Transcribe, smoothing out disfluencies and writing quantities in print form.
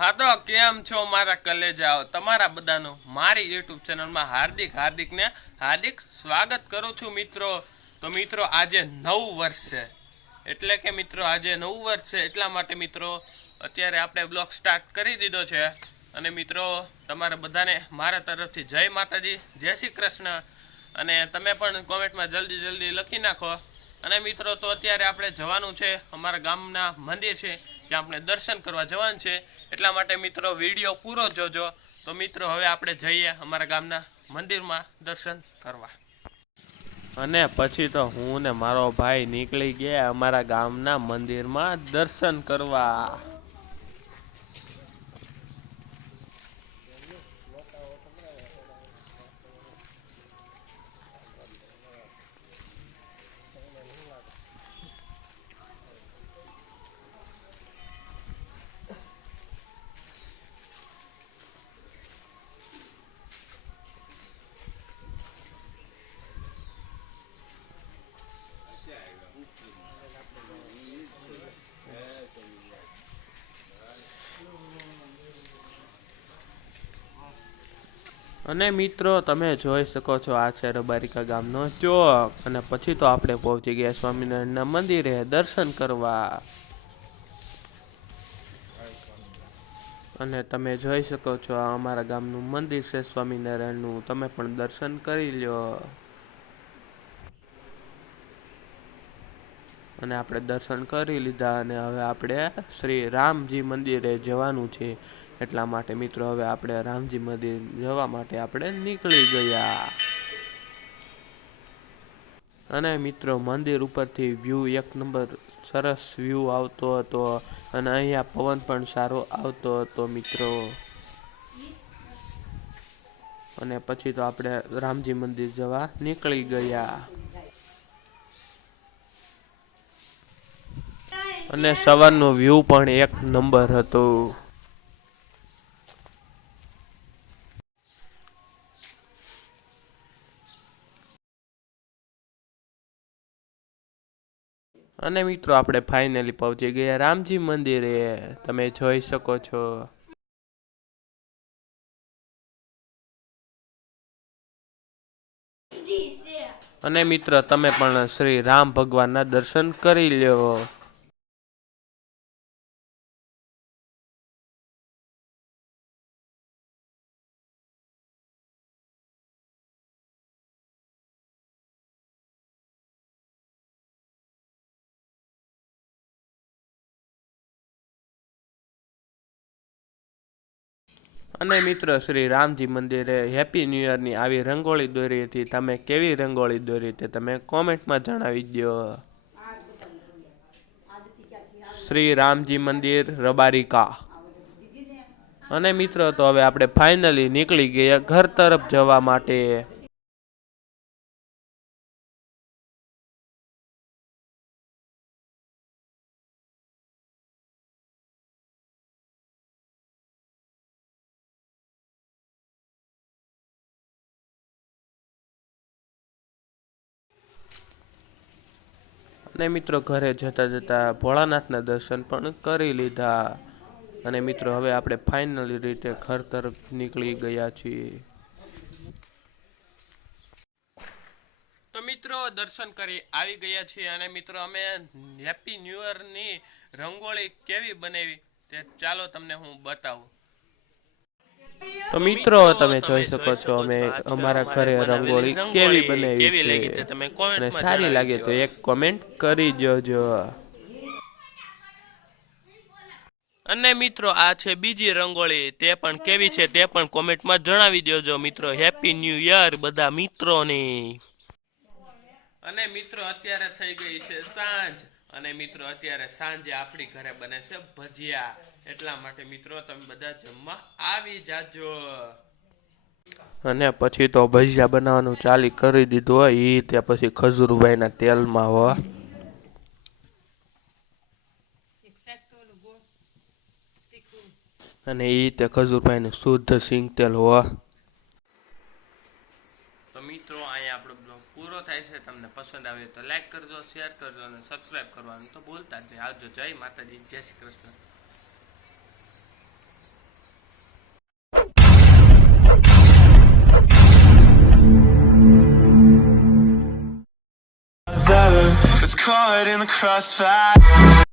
હા તો કેમ છો મારા કલેજાઓ તમારા બધાનું મારી યુટ્યુબ ચેનલમાં હાર્દિક સ્વાગત કરું છું મિત્રો. તો મિત્રો આજે નવું વર્ષ છે એટલે કે મિત્રો આજે નવું વર્ષ છે એટલા માટે મિત્રો અત્યારે આપણે બ્લોગ સ્ટાર્ટ કરી દીધો છે. અને મિત્રો તમારા બધાને મારા તરફથી જય માતાજી, જય શ્રી કૃષ્ણ. અને તમે પણ કોમેન્ટમાં જલ્દી જલ્દી લખી નાખો. અને મિત્રો તો અત્યારે આપણે જવાનું છે અમારા ગામના મંદિર છે ત્યાં આપણે દર્શન કરવા જવાનું છે. એટલા માટે મિત્રો વિડીયો પૂરો જોજો. તો મિત્રો હવે આપણે જઈએ અમારા ગામના મંદિરમાં દર્શન કરવા. અને પછી તો હું ને મારો ભાઈ નીકળી ગયા અમારા ગામના મંદિરમાં દર્શન કરવા. અને મિત્રો તમે જોઈ શકો છો આ છે રબારિકા ગામનો ચોક. અને પછી તો આપણે પહોંચી ગયા સ્વામિનારાયણના મંદિરે દર્શન કરવા. અને તમે જોઈ શકો છો આ અમારા ગામનું મંદિર છે સ્વામિનારાયણનું. તમે પણ દર્શન કરી લ્યો. અને આપણે દર્શન કરી લીધા અને હવે આપણે શ્રી રામજી મંદિરે જવાનું છે. એટલા માટે મિત્રો હવે આપણે રામજી મંદિર જવા માટે આપણે નીકળી ગયા. અને મિત્રો મંદિર ઉપરથી વ્યૂ એક નંબર સરસ વ્યૂ આવતો હતો. અને અહીંયા પવન પણ સારો આવતો હતો મિત્રો. અને પછી તો આપણે રામજી મંદિર જવા નીકળી ગયા. અને સવારનો વ્યૂ પણ એક નંબર હતો. અને મિત્રો આપણે ફાઇનલી પહોંચી ગયા રામજી મંદિરે. તમે જોઈ શકો છો. અને મિત્રો તમે પણ શ્રી રામ ભગવાનના દર્શન કરી લ્યો. અને મિત્રો શ્રી રામજી મંદિરે હેપી ન્યૂ યરની આવી રંગોળી દોરી હતી. તમે કેવી રંગોળી દોરી તે તમે કોમેન્ટમાં જણાવી દો. શ્રી રામજી મંદિર રબારિકા. અને મિત્રો તો હવે આપણે ફાઇનલી નીકળી ગયા ઘર તરફ જવા માટે. અને મિત્રો ઘરે જતા જતા ભોળાનાથના દર્શન પણ કરી લીધા. અને મિત્રો હવે આપણે ફાઇનલી રીતે ઘર તરફ નીકળી ગયા છીએ. તો મિત્રો દર્શન કરી આવી ગયા છીએ. અને મિત્રો અમે હેપી ન્યૂ યરની રંગોળી કેવી બનાવી તે ચાલો તમને હું બતાવું. તો મિત્રો તમે જોઈ શકો છો અમે અમારા ઘરે રંગોળી કેવી બનાવી છે. અને સારી લાગે તો એક કોમેન્ટ કરી દેજો. અને મિત્રો આ છે બીજી રંગોળી. તે પણ કેવી છે તે પણ કોમેન્ટમાં જણાવી દેજો મિત્રો. હેપી ન્યૂ યર બધા મિત્રોને. અને મિત્રો અત્યારે થઈ ગઈ છે સાંજ. અને મિત્રો અત્યારે સાંજે આપણી ઘરે બને છે ભજીયા. એટલા માટે મિત્રો તમે બધા જમવા આવી જાજો. અને પછી તો ભજીયા બનાવવાનું ચાલુ કરી દીધું હોય એ ત્યાં પછી ખજૂરભાઈના તેલમાં હોય. અને એ તે ખજૂરભાઈનું શુદ્ધ સિંગ તેલ હોય. તો મિત્રો અહીંયા આપણો બ્લોગ પૂરો થાય છે. તમને પસંદ આવે તો લાઈક કરજો, શેર કરજો અને સબસ્ક્રાઈબ કરવાનું તો ભૂલતા જ નહીં. આવજો. જય માતાજી, જય Shri Krishna. caught in the crossfire.